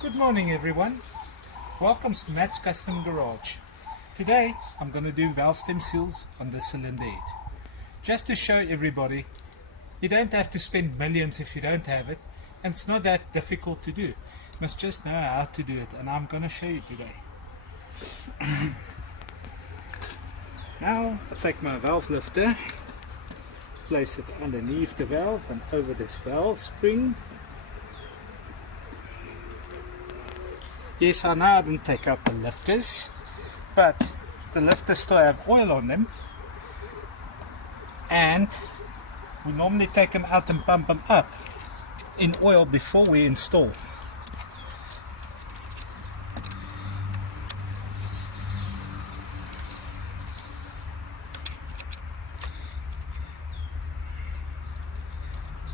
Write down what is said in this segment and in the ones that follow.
Good morning everyone, welcome to Matt's Custom Garage. Today I'm going to do valve stem seals on the cylinder head. Just to show everybody, you don't have to spend millions if you don't have it, and it's not that difficult to do. You must just know how to do it, and I'm going to show you today. Now I take my valve lifter, place it underneath the valve and over this valve spring. Yes, I know I didn't take out the lifters, but the lifters still have oil on them, and we normally take them out and pump them up in oil before we install.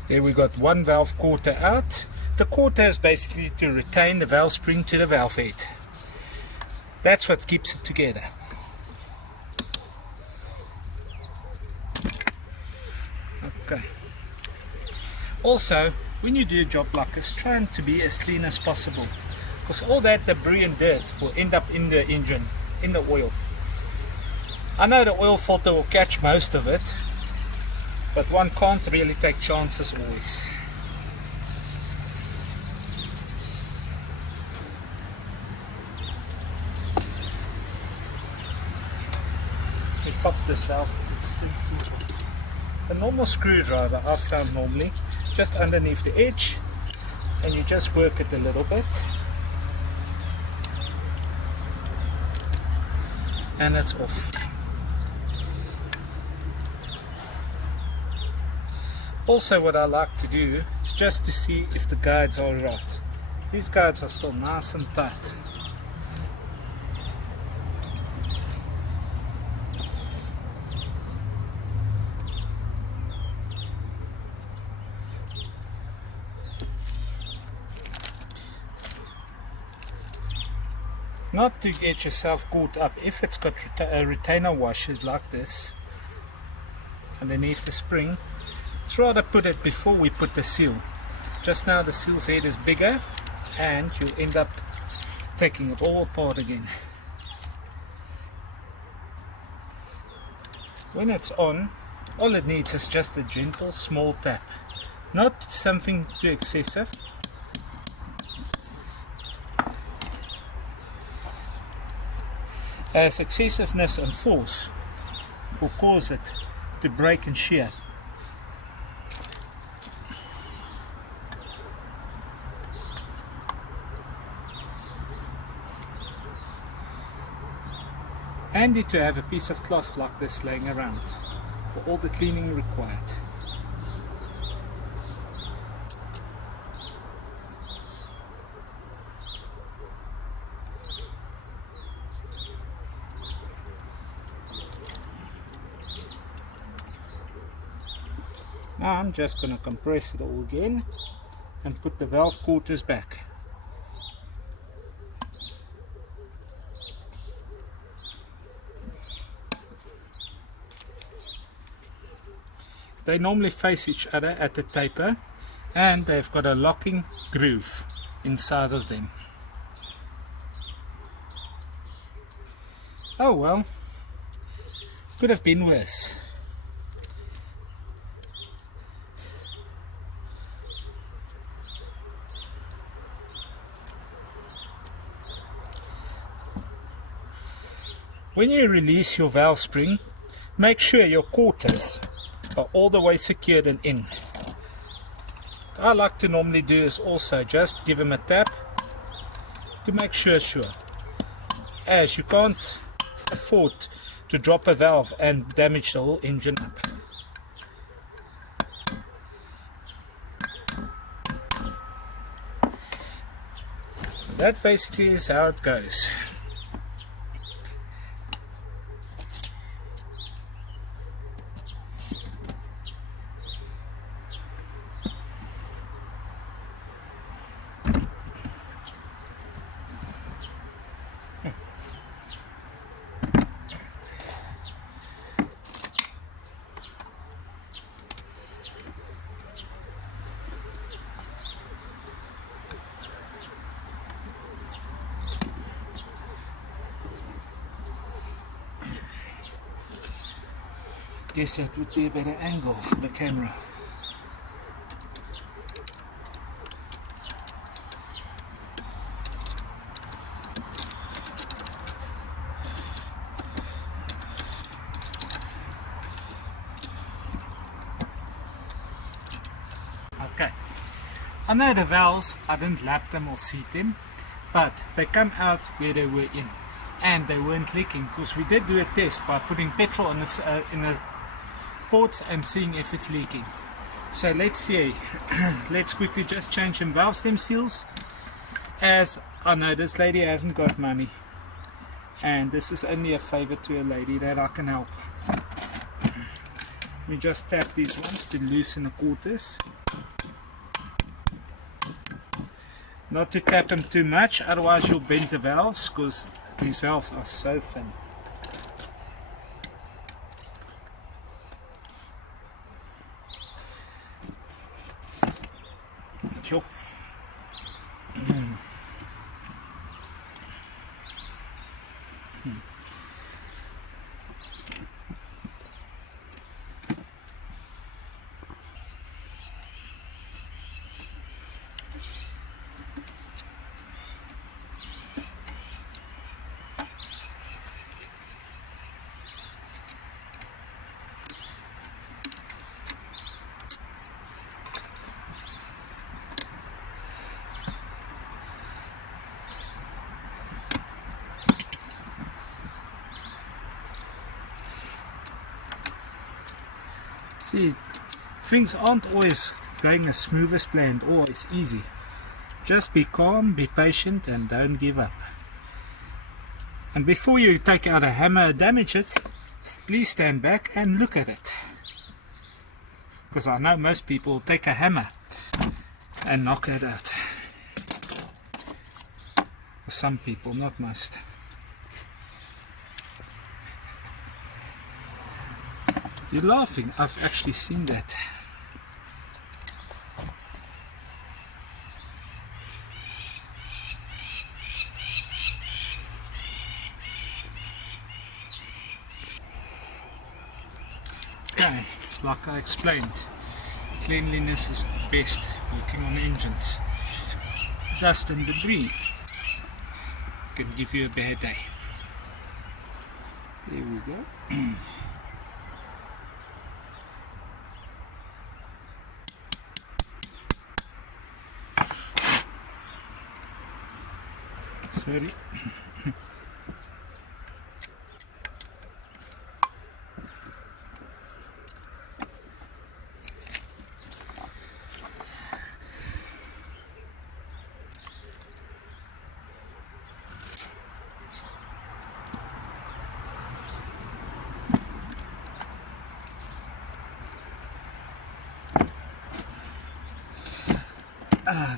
There we got one valve quarter out. The quarter is basically to retain the valve spring to the valve head. That's what keeps it together. Okay. Also, when you do a job like this, try to be as clean as possible, because all that debris and dirt will end up in the engine, in the oil. I know the oil filter will catch most of it, but one can't really take chances always. We pop this valve. It's simple. A normal screwdriver I've found normally just underneath the edge, and you just work it a little bit, and it's off. Also, what I like to do is just to see if the guides are right. These guides are still nice and tight. Not to get yourself caught up, if it's got retainer washers like this underneath the spring, it's rather put it before we put the seal. Just now the seal's head is bigger and you'll end up taking it all apart again. When it's on, all it needs is just a gentle small tap, not something too excessive. As excessiveness and force will cause it to break and shear. Handy to have a piece of cloth like this laying around for all the cleaning required. Now I'm just going to compress it all again and put the valve quarters back. They normally face each other at the taper, and they've got a locking groove inside of them. Oh well, could have been worse. When you release your valve spring, make sure your quarters are all the way secured and in. What I like to normally do is also just give them a tap to make sure, as you can't afford to drop a valve and damage the whole engine up. That basically is how it goes. Guess that would be a better angle for the camera. Okay, I know the valves, I didn't lap them or seat them, but they come out where they were in, and they weren't leaking, because we did do a test by putting petrol in the ports and seeing if it's leaking. So let's see. Let's quickly just change some valve stem seals, as I know this lady hasn't got money, and this is only a favor to a lady that I can help. We just tap these ones to loosen the quarters. Not to tap them too much, otherwise you'll bend the valves, because these valves are so thin. Sure. See, things aren't always going as smooth as planned, always easy. Just be calm, be patient, and don't give up. And before you take out a hammer or damage it, please stand back and look at it. Because I know most people take a hammer and knock it out. Some people, not most. You're laughing, I've actually seen that. Okay, like I explained, cleanliness is best working on engines. Dust and debris can give you a bad day. There we go. Sorry.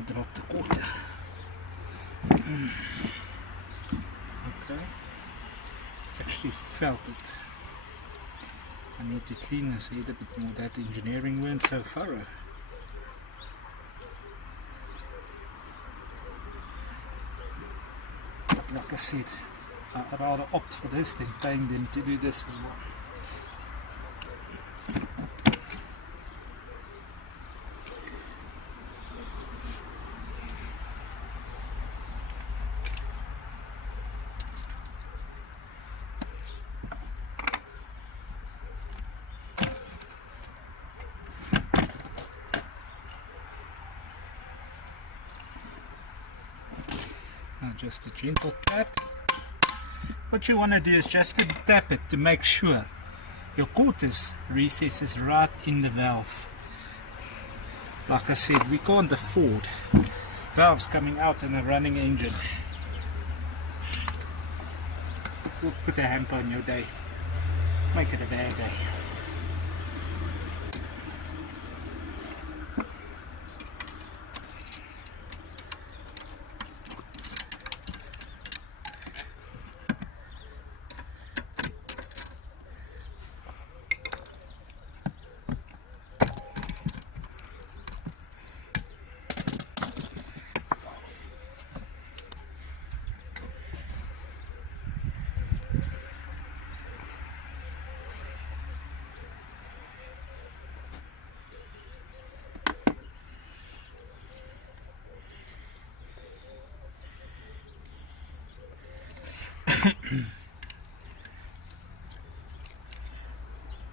Drop the quarter. Okay, actually felt it. I need to clean this head a bit more. That engineering weren't so thorough. Like I said, I'd rather opt for this than paying them to do this as well. Now just a gentle tap. What you want to do is just to tap it to make sure your quarters recess is right in the valve. Like I said, we can't afford valves coming out in a running engine. It will put a hamper on your day, make it a bad day.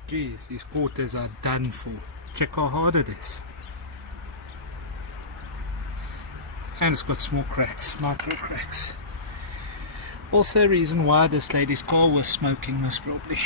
Jeez, these quarters are done for. Check how hard it is. And it's got small cracks, micro cracks. Also a reason why this lady's car was smoking, most probably.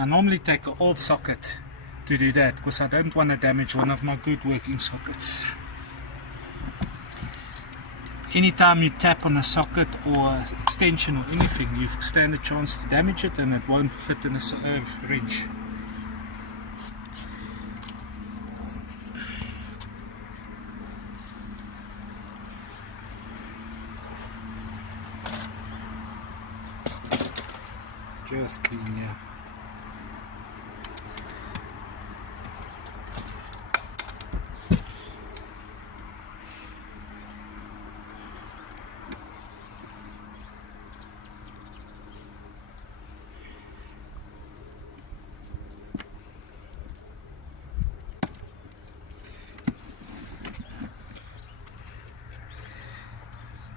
I normally take an old socket to do that because I don't want to damage one of my good working sockets. Anytime you tap on a socket or extension or anything, you stand a chance to damage it and it won't fit in a wrench. Just clean, yeah.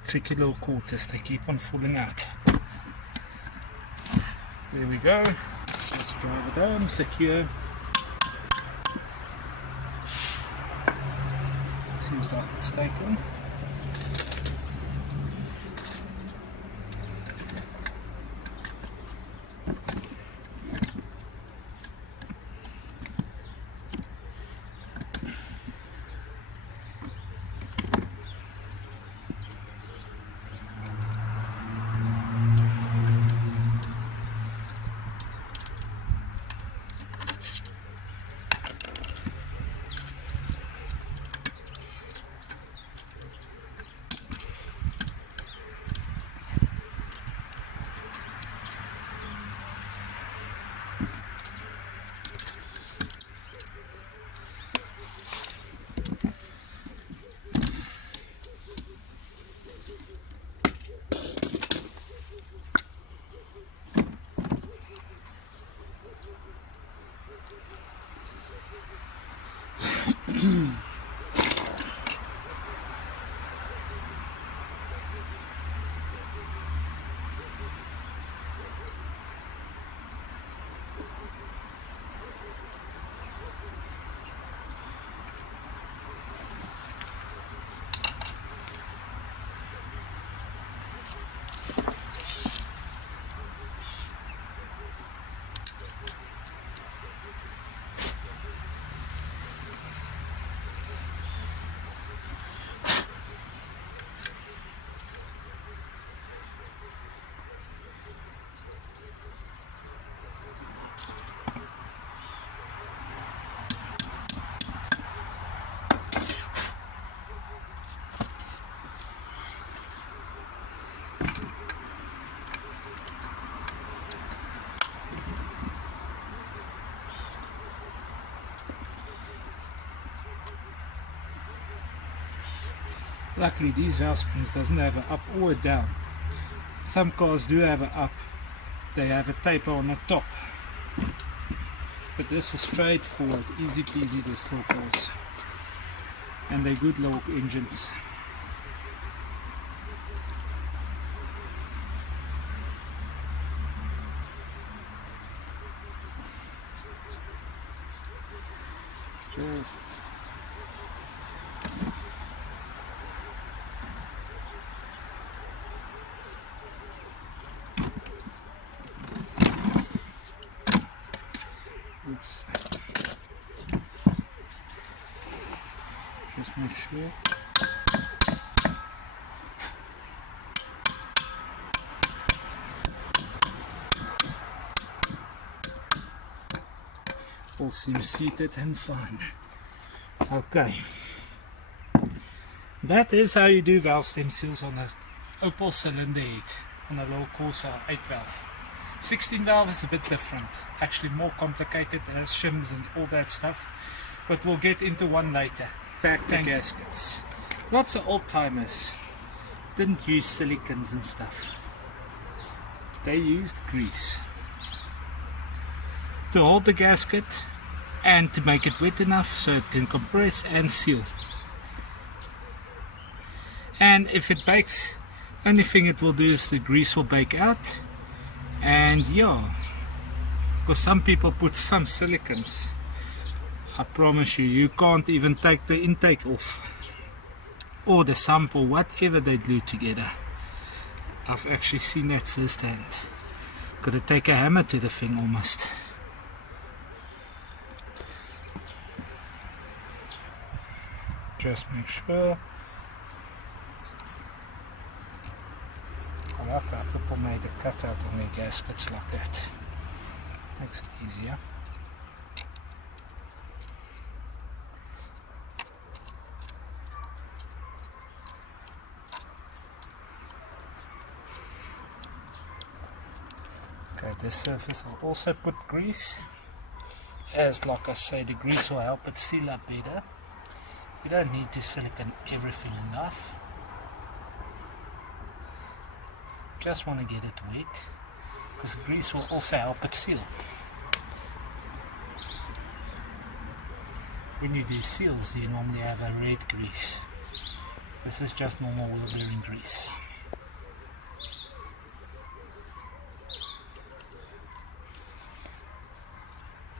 Tricky little quarters, they keep on falling out. There we go. Just drive it home, secure. Seems like it's taken. Luckily these valve springs doesn't have an up or a down. Some cars do have an up, they have a taper on the top. But this is straightforward, easy peasy, this little cars. And they're good little engines. Just make sure. All seems seated and fine. Okay. That is how you do valve stem seals on a Opel cylinder head on a low Corsa 8 valve. 16 valve is a bit different, actually more complicated, it has shims and all that stuff. but we'll get into one later. Back to gaskets. Lots of old timers didn't use silicons and stuff. They used grease to hold the gasket and to make it wet enough so it can compress and seal. And if it bakes, only thing it will do is the grease will bake out. And yeah, because some people put some silicons, I promise you, you can't even take the intake off, or the sump, or whatever they glue together. I've actually seen that firsthand. Got to take a hammer to the thing almost. Just make sure. I like how people made a cutout on their gaskets like that. Makes it easier. Okay, this surface I'll also put grease, as like I say, the grease will help it seal up better. You don't need to silicone everything enough. Just want to get it wet, because grease will also help it seal. When you do seals, you normally have a red grease. This is just normal wheel bearing grease.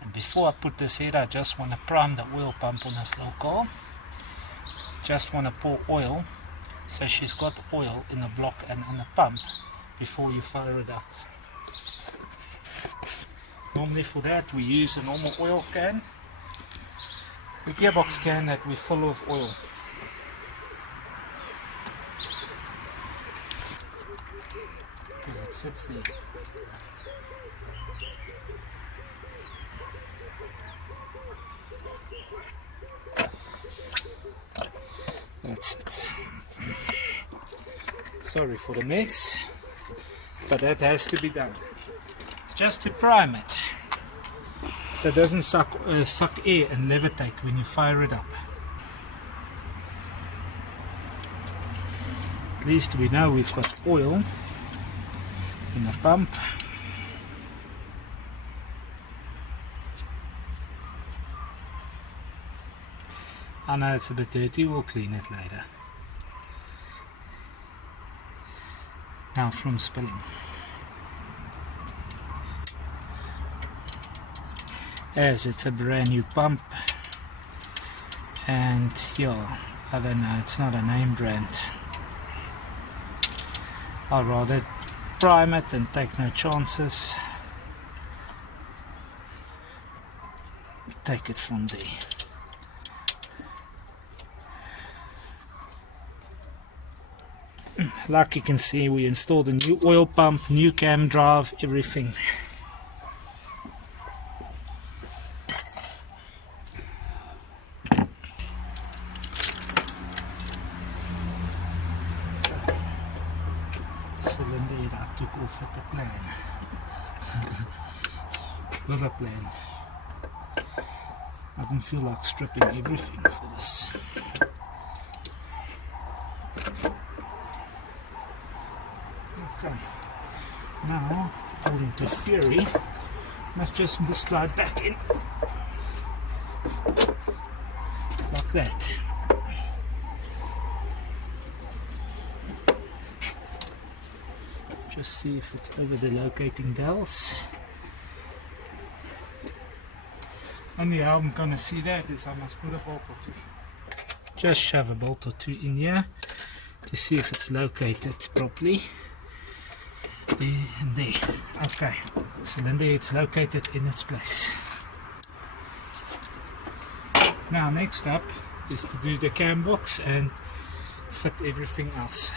And before I put this head, I just want to prime the oil pump on this little car. Just want to pour oil, so she's got oil in the block and on the pump before you fire it up. Normally for that we use a normal oil can, a gearbox can that we fill with oil. Because it sits there. That's it. Sorry for the mess, but that has to be done. It's just to prime it, so it doesn't suck air and levitate when you fire it up. At least we know we've got oil in the pump. I know it's a bit dirty, we'll clean it later. Now from spilling. As it's a brand new pump, and yeah, I don't know, it's not a name brand. I'd rather prime it and take no chances. Take it from there. Like you can see, we installed a new oil pump, new cam drive, everything. Cylinder that I took off at the plan. With a plan. I didn't feel like stripping everything for this. Okay, now according to theory, must just slide back in like that. Just see if it's over the locating dowels. Only how I'm gonna see that is I must put a bolt or two. Just shove a bolt or two in here to see if it's located properly. There and there. Okay, cylinder, it's located in its place. Now next up is to do the cam box and fit everything else.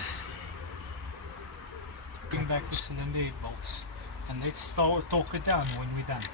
Bring back the cylinder head bolts and let's torque it down when we're done.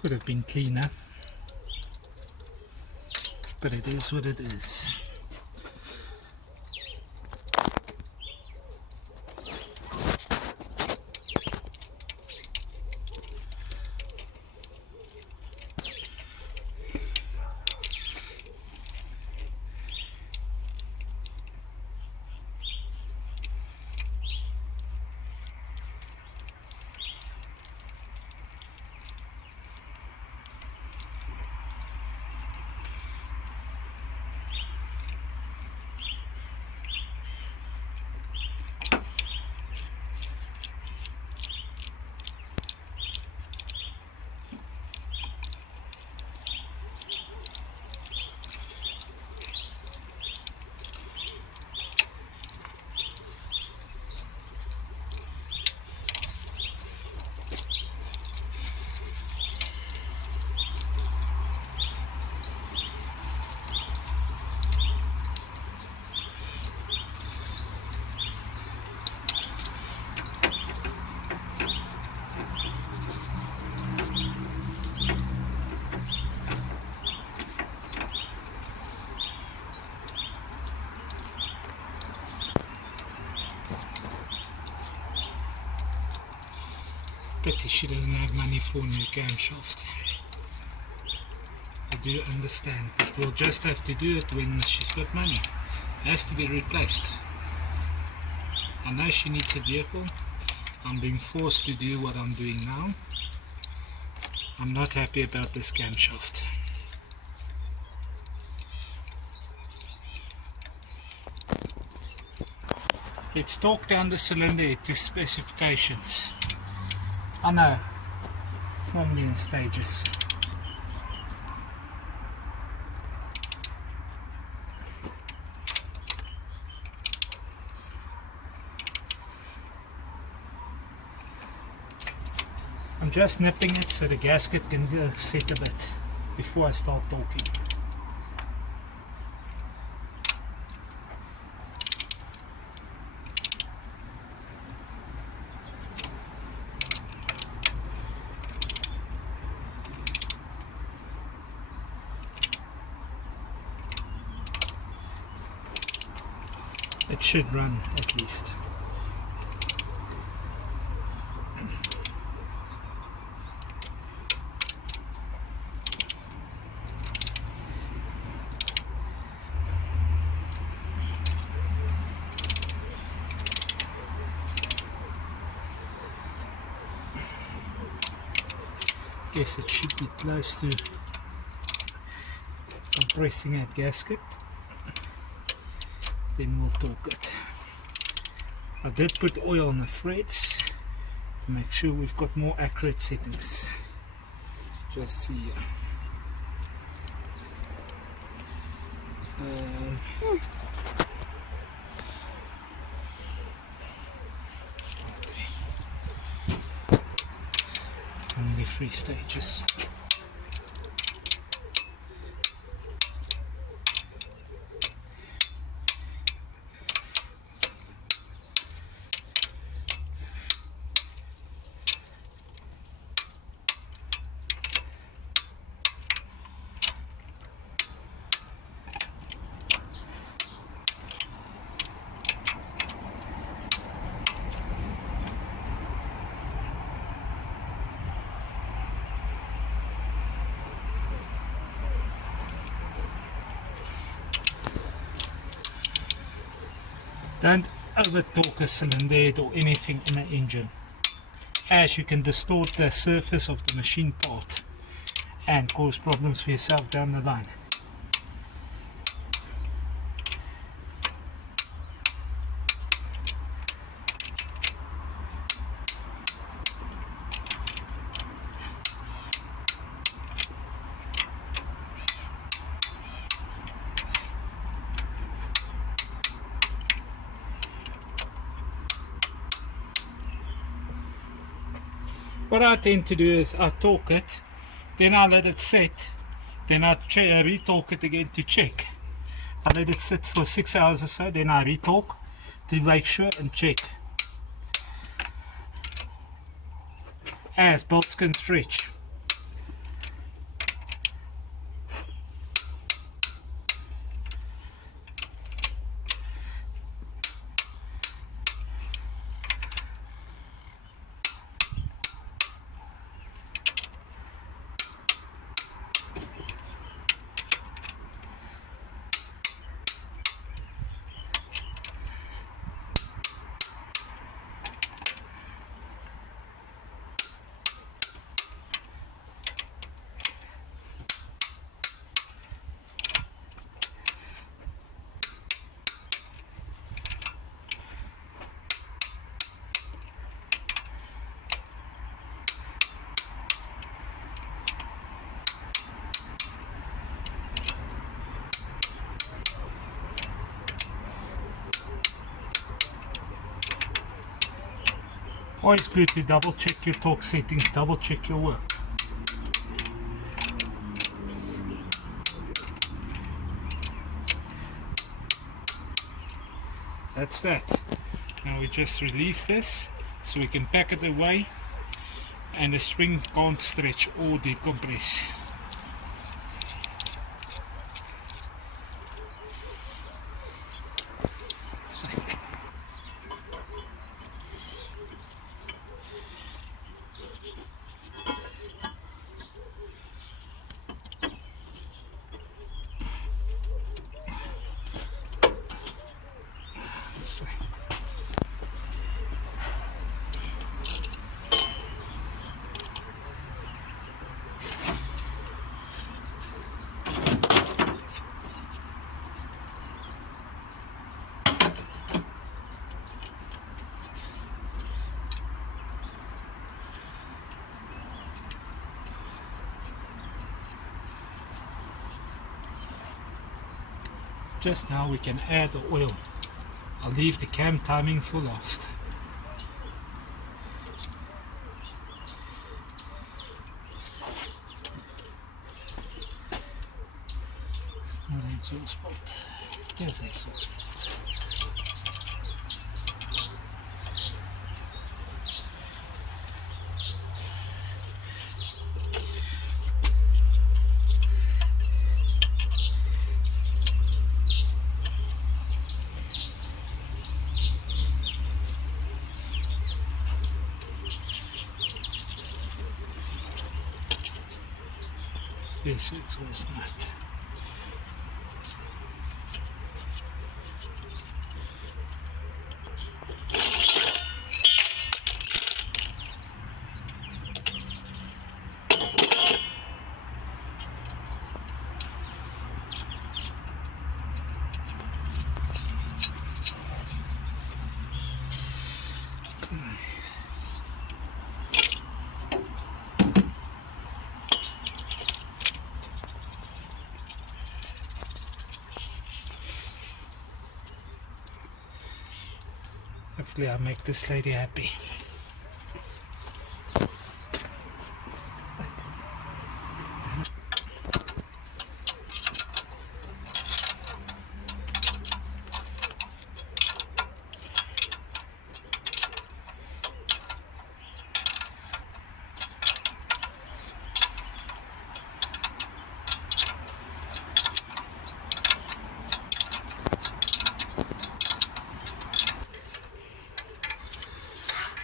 Could have been cleaner, but it is what it is. Pity she doesn't have money for a new camshaft. I do understand, but we'll just have to do it when she's got money. It has to be replaced. I know she needs a vehicle. I'm being forced to do what I'm doing now. I'm not happy about this camshaft. Let's talk down the cylinder head to specifications. I know, it's normally in stages. I'm just nipping it so the gasket can set a bit before I start talking. It should run at least. Guess it should be close to compressing that gasket. Then we'll torque it. I did put oil on the threads to make sure we've got more accurate settings. Just see here. Slightly. Only 3 stages. Don't over torque a cylinder head or anything in an engine, as you can distort the surface of the machine part and cause problems for yourself down the line. What I tend to do is I torque it, then I let it set, then I re-torque it again to check. I let it sit for 6 hours or so, then I re-torque to make sure and check. As bolts can stretch. Always good to double check your torque settings, double check your work. That's that. Now we just release this so we can pack it away and the spring can't stretch or decompress. So. Just now we can add the oil. I'll leave the cam timing for last. It's not an exhaust bolt. There's the exhaust bolt. This exhaust nut. Hopefully I'll make this lady happy.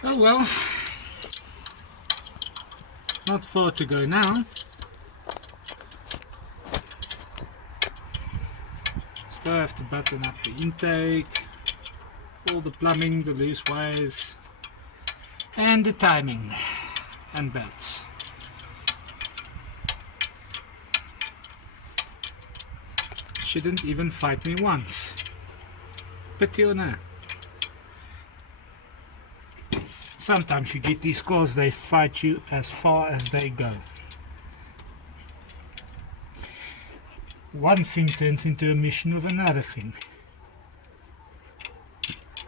Oh well, not far to go now. Still have to button up the intake, all the plumbing, the loose wires, and the timing and belts. She didn't even fight me once. Pity or no? Sometimes you get these cars, they fight you as far as they go. One thing turns into a mission of another thing.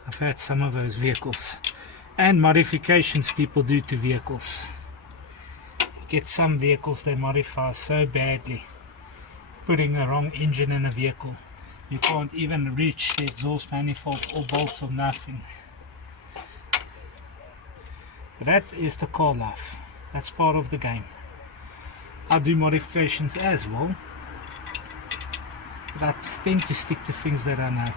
I've had some of those vehicles and modifications people do to vehicles. Get some vehicles they modify so badly, putting the wrong engine in a vehicle. You can't even reach the exhaust manifold or bolts or nothing. That is the car life. That's part of the game. I do modifications as well, but I tend to stick to things that I know.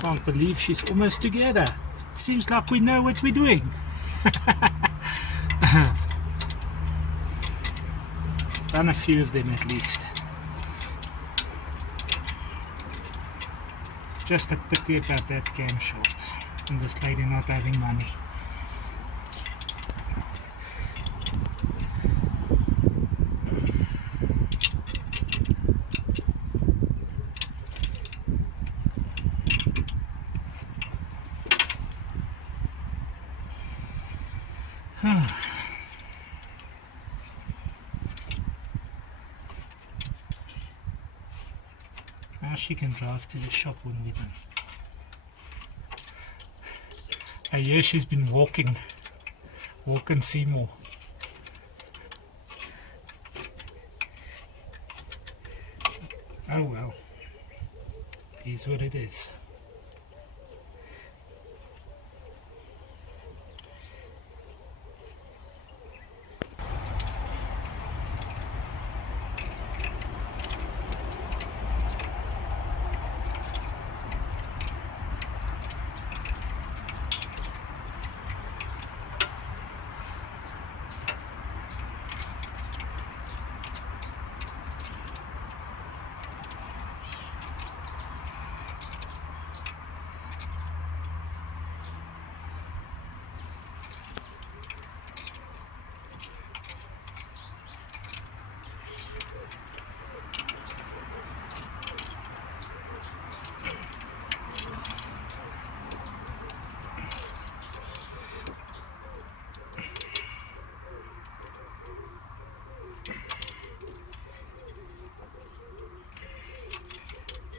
Can't believe she's almost together. Seems like we know what we're doing. Done a few of them at least. Just a pity about that camshaft and this lady not having money. Now she can drive to the shop when we're done. I hear she's been walking Seymour. Oh well, it is what it is.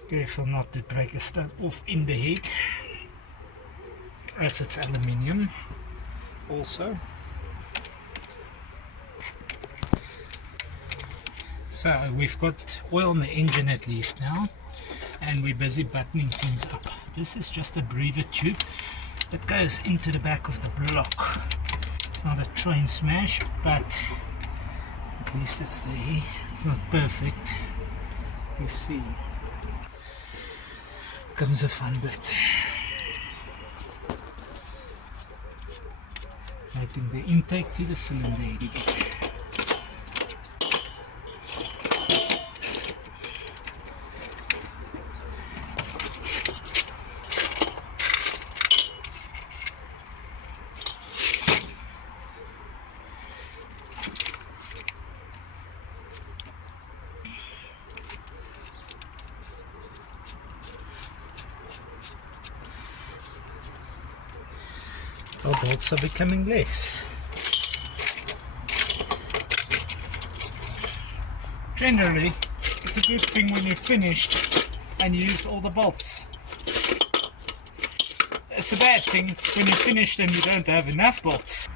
Careful not to break a stud off in the head, as it's aluminium also. So we've got oil in the engine at least now, and we're busy buttoning things up. This is just a breather tube that goes into the back of the block. Not a train smash, but at least it's there. It's not perfect, you see. Comes a fun bit. Making the intake to the cylinder head again. Our bolts are becoming less. Generally, it's a good thing when you're finished and you used all the bolts. It's a bad thing when you're finished and you don't have enough bolts.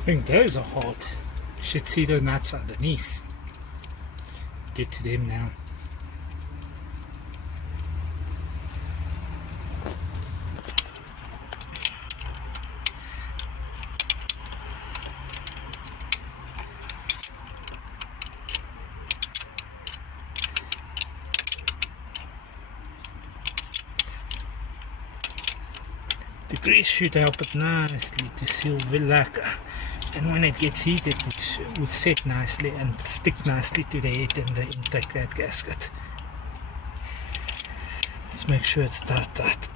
I think those are hard. Should see the nuts underneath. Get to them now. The grease should help it nicely to seal the lacquer, and when it gets heated it will set nicely and stick nicely to the head and the intake that gasket. Let's make sure it's tight.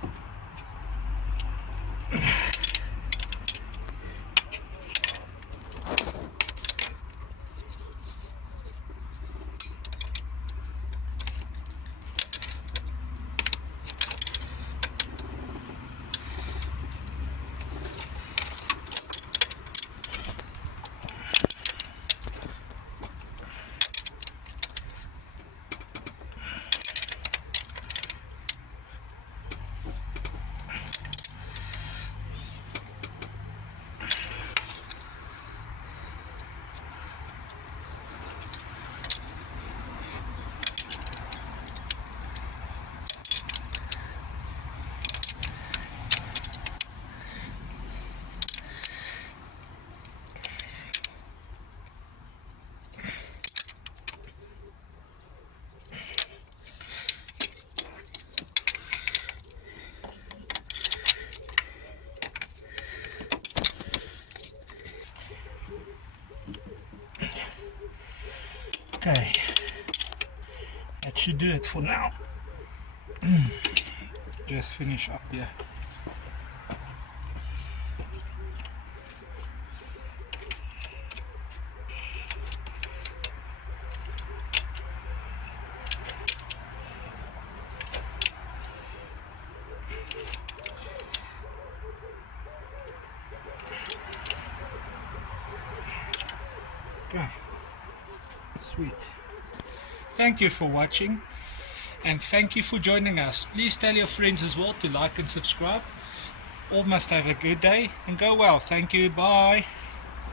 Okay, that should do it for now. Just finish up here. Okay, sweet. Thank you for watching, and thank you for joining us. Please tell your friends as well to like and subscribe. All must have a good day and go well. Thank you. Bye.